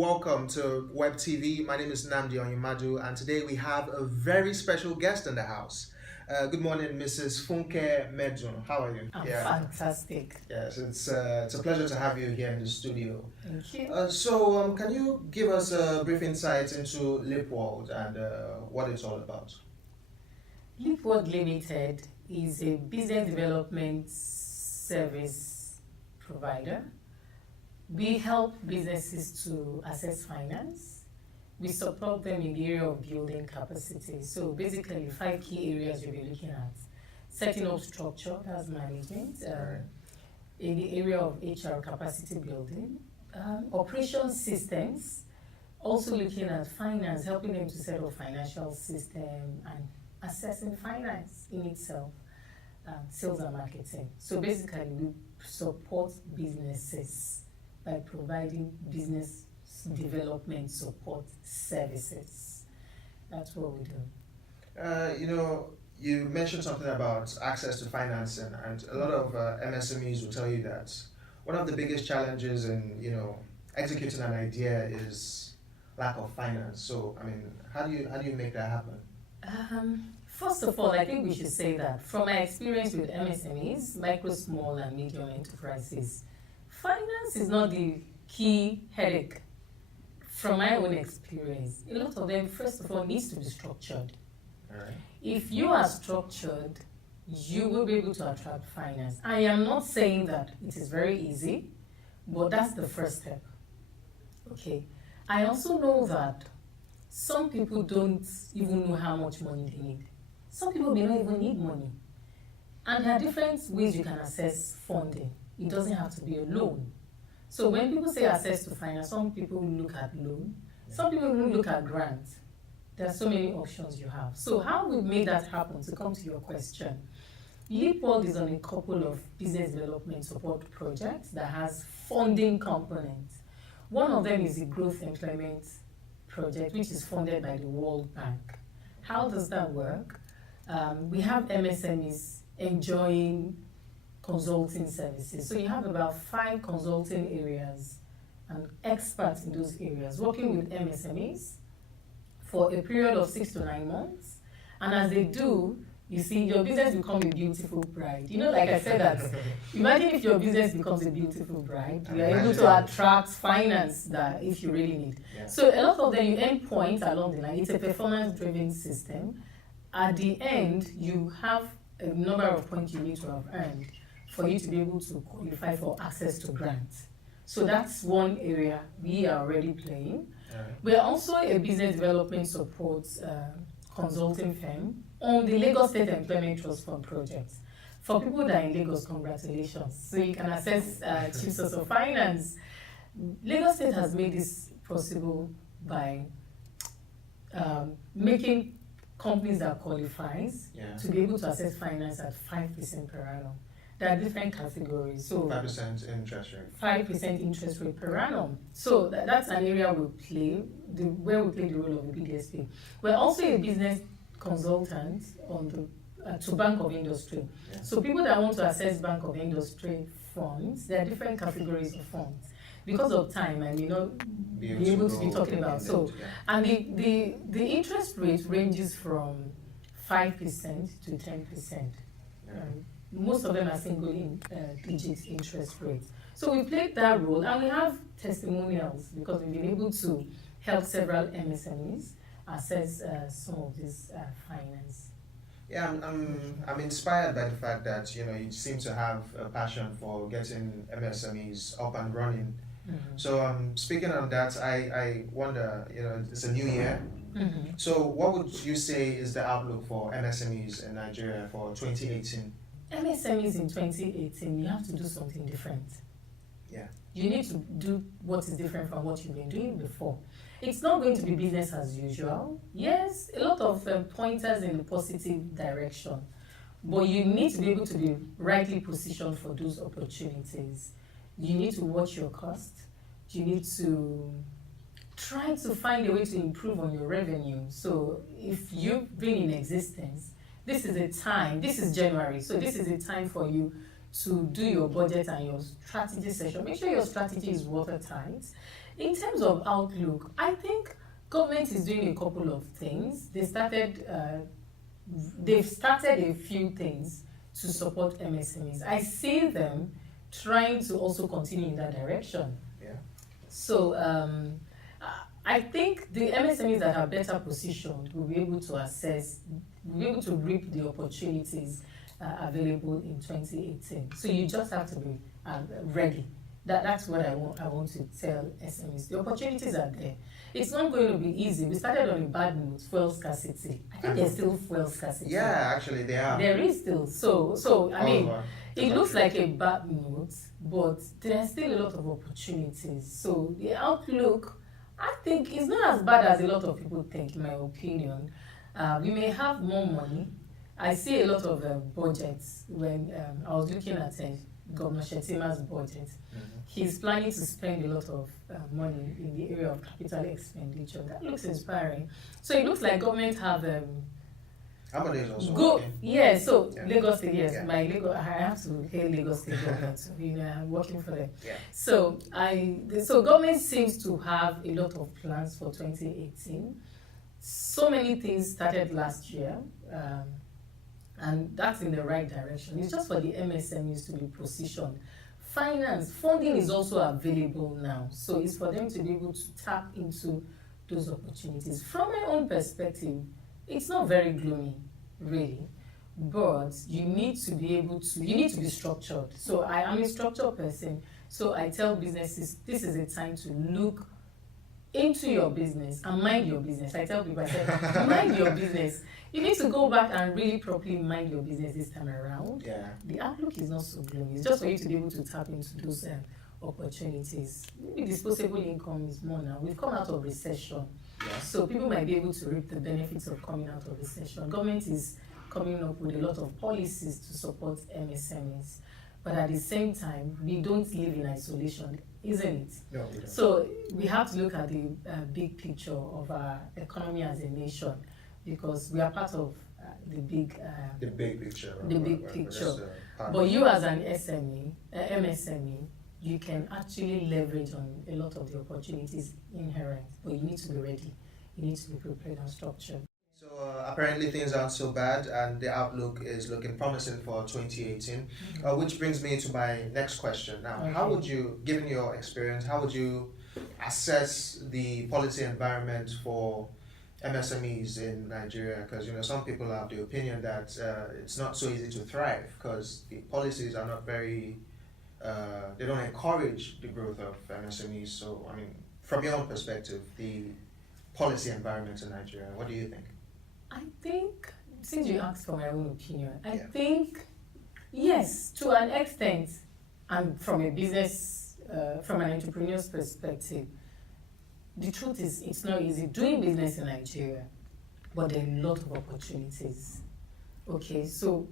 welcome to WebTV. My name is Nnamdi Onyimadu, and today we have a very special guest in the house. Good morning, Mrs. Funke Medun. How are you? I'm fantastic. Yes, it's a pleasure to have you here in the studio. Thank you. So, can you give us a brief insight into LeapWorld and what it's all about? LeapWorld Limited is a business development service provider. We help businesses to access finance. We support them in the area of building capacity. So basically, 5 key areas you'll be looking at. Setting up structure, that's management. In the area of HR capacity building. Operation systems, also looking at finance, helping them to set up financial system and assessing finance in itself. Sales and marketing. So basically, we support businesses by providing business development support services. That's what we do. You mentioned something about access to financing, and a lot of MSMEs will tell you that one of the biggest challenges in executing an idea is lack of finance. So, how do you make that happen? First of all, I think we should say that from my experience with MSMEs, micro, small, and medium enterprises, finance is not the key headache. From my own experience, a lot of them, first of all, needs to be structured. Right. If you are structured, you will be able to attract finance. I am not saying that it is very easy, but that's the first step. Okay. I also know that some people don't even know how much money they need. Some people may not even need money. And there are different ways you can access funding. It doesn't have to be a loan. So when people say access to finance, some people look at loan, some people even look at grants. There are so many options you have. So how we made that happen, to come to your question, LeapWorld is on a couple of business development support projects that has funding components. One of them is the Growth Employment Project, which is funded by the World Bank. How does that work? We have MSMEs enjoying consulting services. So you have about 5 consulting areas and experts in those areas working with MSMEs for a period of 6 to 9 months. And as they do, you see, your business becomes a beautiful bride. Like I said that, imagine if your business becomes a beautiful bride, you are able to attract finance that if you really need. Yeah. So a lot of them, you end points along the line. It's a performance-driven system. At the end, you have a number of points you need to have earned for you to be able to qualify for access to grants. So that's one area we are already playing. We're also a business development support consulting firm on the Lagos State Employment Trust Fund project. For people that are in Lagos, congratulations. So you can access chief source of finance. Lagos State has made this possible by making companies that qualifies to be able to access finance at 5% per annum. There are different categories. So 5% interest rate. 5% interest rate per annum. So that's an area we play, where we play the role of a BDSP. We're also a business consultant on the to Bank of Industry. Yeah. So people that want to access Bank of Industry funds, there are different categories of funds. Because of time, I may not be able to be talking about. So, and the interest rate ranges from 5% to 10%. Most of them are single digit interest rates. So we played that role, and we have testimonials because we've been able to help several MSMEs access some of this finance. Yeah, I'm inspired by the fact that you seem to have a passion for getting MSMEs up and running. Mm-hmm. So speaking on that, I wonder, it's a new year. Mm-hmm. So what would you say is the outlook for MSMEs in Nigeria for 2018? MSMEs in 2018, you have to do something different. Yeah. You need to do what is different from what you've been doing before. It's not going to be business as usual. Yes, a lot of pointers in the positive direction, but you need to be able to be rightly positioned for those opportunities. You need to watch your cost. You need to try to find a way to improve on your revenue. So if you've been in existence, this is a time, this is January, so this is a time for you to do your budget and your strategy session. Make sure your strategy is watertight. In terms of outlook, I think government is doing a couple of things. They've started a few things to support MSMEs. I see them trying to also continue in that direction. Yeah. So I think the MSMEs that are better positioned will be able to will be able to reap the opportunities available in 2018. So you just have to be ready. That's what I want to tell SMEs. The opportunities are there. It's not going to be easy. We started on a bad note, fuel scarcity. I think there's still fuel scarcity. Yeah, actually they are. There is still. So I mean, it looks like a bad note, but there's still a lot of opportunities. So the outlook, I think, is not as bad as a lot of people think, in my opinion. We may have more money. I see a lot of budgets when I was looking at Governor Shettima's budget. He's planning to spend a lot of money in the area of capital expenditure. That looks inspiring. So it looks like government have Ambode is also go. working. Yeah, so Yeah. Lagos State, yes, Yeah. my Lagos. I have to hail Lagos State government. So, I'm working for them. Yeah. So so government seems to have a lot of plans for 2018. So many things started last year. And that's in the right direction. It's just for the MSMEs to be positioned. Funding is also available now. So it's for them to be able to tap into those opportunities. From my own perspective, it's not very gloomy, really. But you need to be structured. So I am a structured person. So I tell businesses, this is a time to look into your business and mind your business. I tell people, I say, mind your business. You need to go back and really properly mind your business this time around. Yeah. The outlook is not so gloomy. It's just for you to be able to tap into those opportunities. Maybe disposable income is more now. We've come out of recession. Yeah. So people might be able to reap the benefits of coming out of recession. Government is coming up with a lot of policies to support MSMEs. But at the same time, we don't live in isolation, isn't it? No, we don't. So we have to look at the big picture of our economy as a nation, because we are part of the big picture. the big Right, picture. part But of you as an MSME, you can actually leverage on a lot of the opportunities inherent, but you need to be ready. You need to be prepared and structured. So apparently things aren't so bad, and the outlook is looking promising for 2018. Which brings me to my next question. Now, how would you, given your experience, how would you assess the policy environment for MSMEs in Nigeria? Because some people have the opinion that it's not so easy to thrive because the policies are not very, they don't encourage the growth of MSMEs. So, I mean, from your own perspective, the policy environment in Nigeria, what do you think? I think, since you asked for my own opinion, I Yeah. think, yes, to an extent, and from a business, from an entrepreneur's perspective, the truth is it's not easy doing business in Nigeria, but there are a lot of opportunities. Okay, so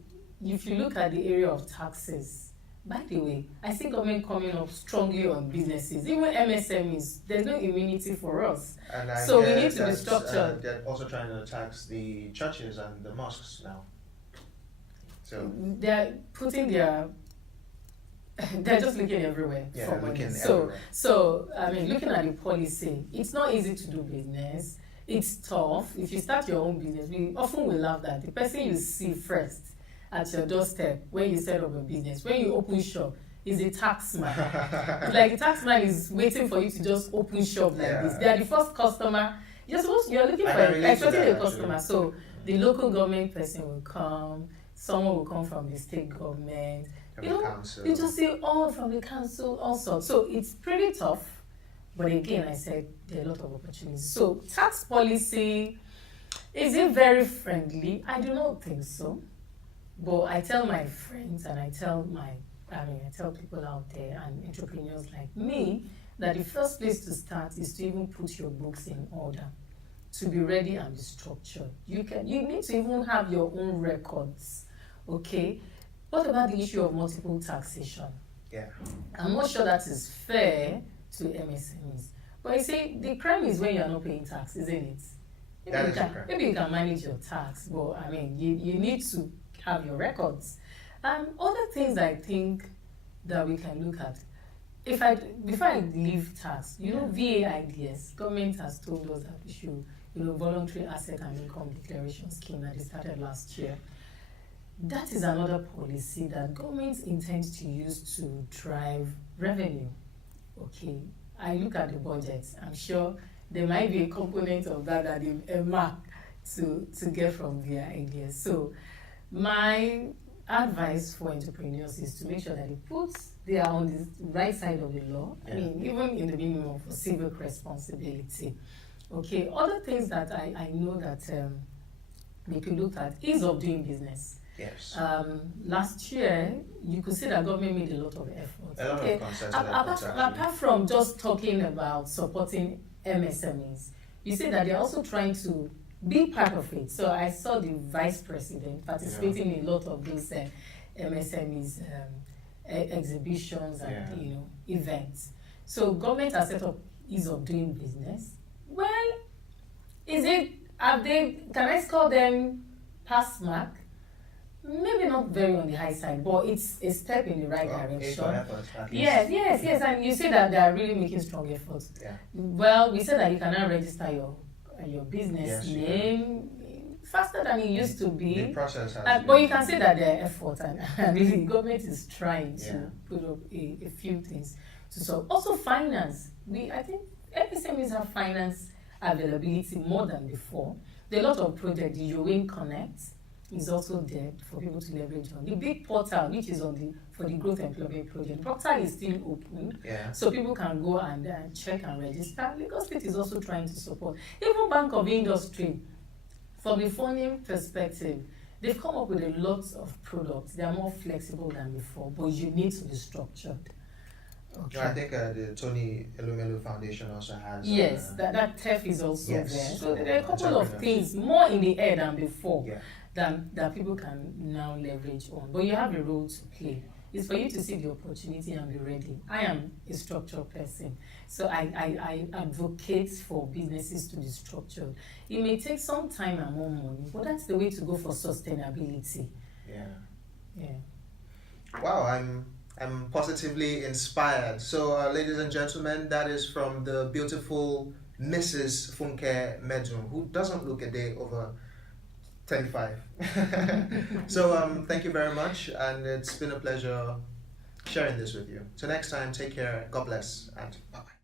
if you look at the area of taxes, by the way, I see government coming up strongly on businesses, even MSMEs. There's no immunity for us. And I So we hear need to be that, structured. they're also trying to tax the churches and the mosques now. So They're putting their they're just looking everywhere yeah, for money. looking So everywhere. I mean, looking at the policy, it's not easy to do business. It's tough. If you start your own business, we often will laugh that the person you see first at your doorstep when you set up a business, when you open shop, is a tax man. It's like the tax man is waiting for you to just open shop like Yeah. this. They are the first customer. You're looking I for can relate to expecting that, a customer. actually. So the local government person will come, someone will come from the state government. From You the know, council. you just see all from the council also. So it's pretty tough. But again, I said there are a lot of opportunities. So tax policy, is it very friendly? I do not think so. But I tell my friends and I tell people out there and entrepreneurs like me that the first place to start is to even put your books in order, to be ready and be structured. You need to even have your own records. Okay? What about the issue of multiple taxation? Yeah. I'm not sure that is fair to MSMEs. But you see, the crime is when you're not paying tax, isn't it? That is the crime. Maybe you can manage your tax, but I mean, you need to have your records. Other things I think that we can look at. before I leave tax, VAIDS, government has told us that we should, voluntary asset and income declaration scheme that they started last year. That is another policy that governments intend to use to drive revenue. Okay, I look at the budget. I'm sure there might be a component of that they mark to get from VAIDS. So my advice for entrepreneurs is to make sure that they are on the right side of the law. I mean, even in the minimum for civic responsibility. Okay, other things that I know that they could look at, ease of doing business. Yes. Last year, you could see that government made a lot of effort. A lot of concerted efforts, apart from just talking about supporting MSMEs, you see that they're also trying to be part of it. So I saw the vice president participating in a lot of those MSMEs exhibitions and events. So government has set up ease of doing business. Well, can I score them pass mark? Maybe not very on the high side, but it's a step in the right direction. Yes, and you see that they are really making strong efforts. Yeah. Well, we said that you can now register your business name faster than it used to be. The process has but you can see that there are efforts, and the government is trying to put up a few things to solve. Also, finance. I think MSMEs have finance availability more than before. There are a lot of projects. The Yoin Connect is also there for people to leverage on. The big portal, which is for the Growth Employment Project, the portal is still open, so people can go and check and register. Lagos State is also trying to support. Even Bank of Industry, from a funding perspective, they've come up with a lot of products. They are more flexible than before, but you need to be structured. Okay. I think the Tony Elumelu Foundation also has. Yes, that TEF is also there. So there are a couple of things more in the air than before. That people can now leverage on. But you have a role to play. It's for you to see the opportunity and be ready. I am a structured person, so I advocate for businesses to be structured. It may take some time and more money, but that's the way to go for sustainability. Yeah. Wow, I'm positively inspired. So, ladies and gentlemen, that is from the beautiful Mrs. Funke Medun, who doesn't look a day over 35. So thank you very much, and it's been a pleasure sharing this with you. So next time, take care, God bless, and bye-bye.